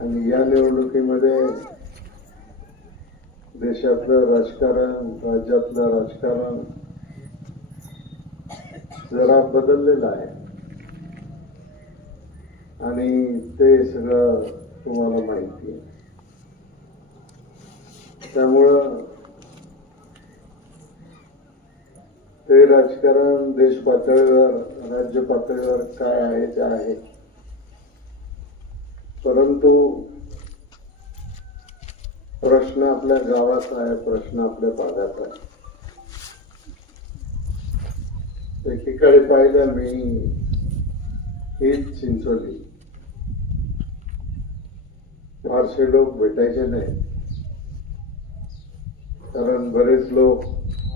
आणि या निवडणुकीमध्ये देशातलं राजकारण राज्यातलं राजकारण जरा बदललेलं आहे. आणि ते सगळं तुम्हाला माहिती आहे. त्यामुळं ते राजकारण देश पातळीवर राज्य पातळीवर काय आहे ते आहे. परंतु प्रश्न आपल्या गावाचा आहे प्रश्न आपल्या भागाचा आहे. एकीकडे पाहिलं मी हीच चिंचोली. फारसे लोक भेटायचे नाही कारण बरेच लोक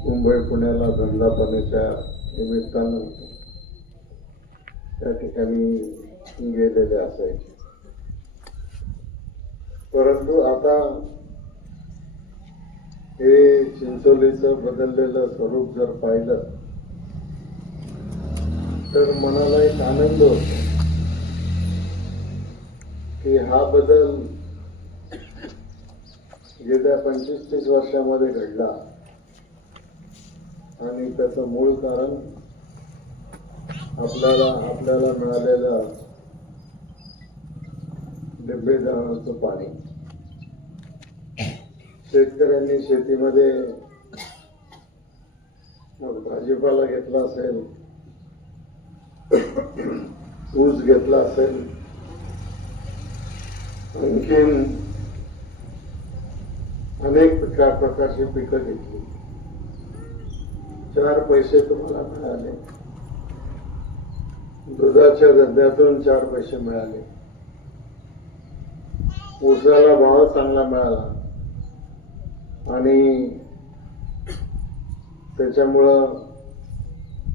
मुंबई पुण्याला धंदा पाण्याच्या निमित्तानं त्या ठिकाणी गेलेले असायचे. परंतु आता हे चिंचोलीचं बदललेलं स्वरूप जर पाहिलं तर मनाला एक आनंद होतो की हा बदल गेल्या पंचवीस तीस वर्षामध्ये घडला. आणि त्याचं मूळ कारण आपल्याला आपल्याला मिळालेलं डिब्बे धरणाचं पाणी. शेतकऱ्यांनी शेतीमध्ये मग भाजीपाला घेतला असेल ऊस घेतला असेल आणखीन अनेक प्रकार प्रकारची पिकं घेतली. चार पैसे तुम्हाला मिळाले. दुधाच्या धंद्यातून चार पैसे मिळाले. ऊसाला भाव चांगला मिळाला. आणि त्याच्यामुळं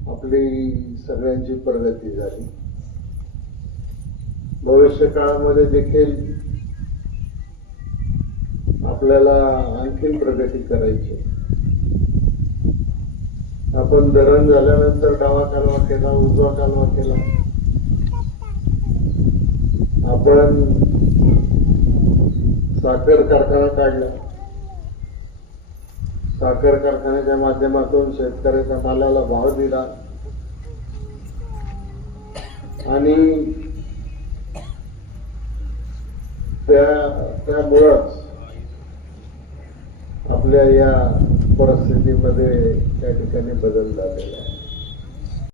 आपली सगळ्यांची प्रगती झाली. भविष्य काळामध्ये देखील आपल्याला आणखीन प्रगती करायची. आपण धरण झाल्यानंतर डावा कालवा केला उजवा कालवा केला. आपण साखर कारखाना काढला. साखर कारखान्याच्या माध्यमातून शेतकऱ्याच्या मालाला भाव दिला. आणि त्या त्यामुळंच आपल्या या परिस्थितीमध्ये त्या ठिकाणी बदल झालेला आहे.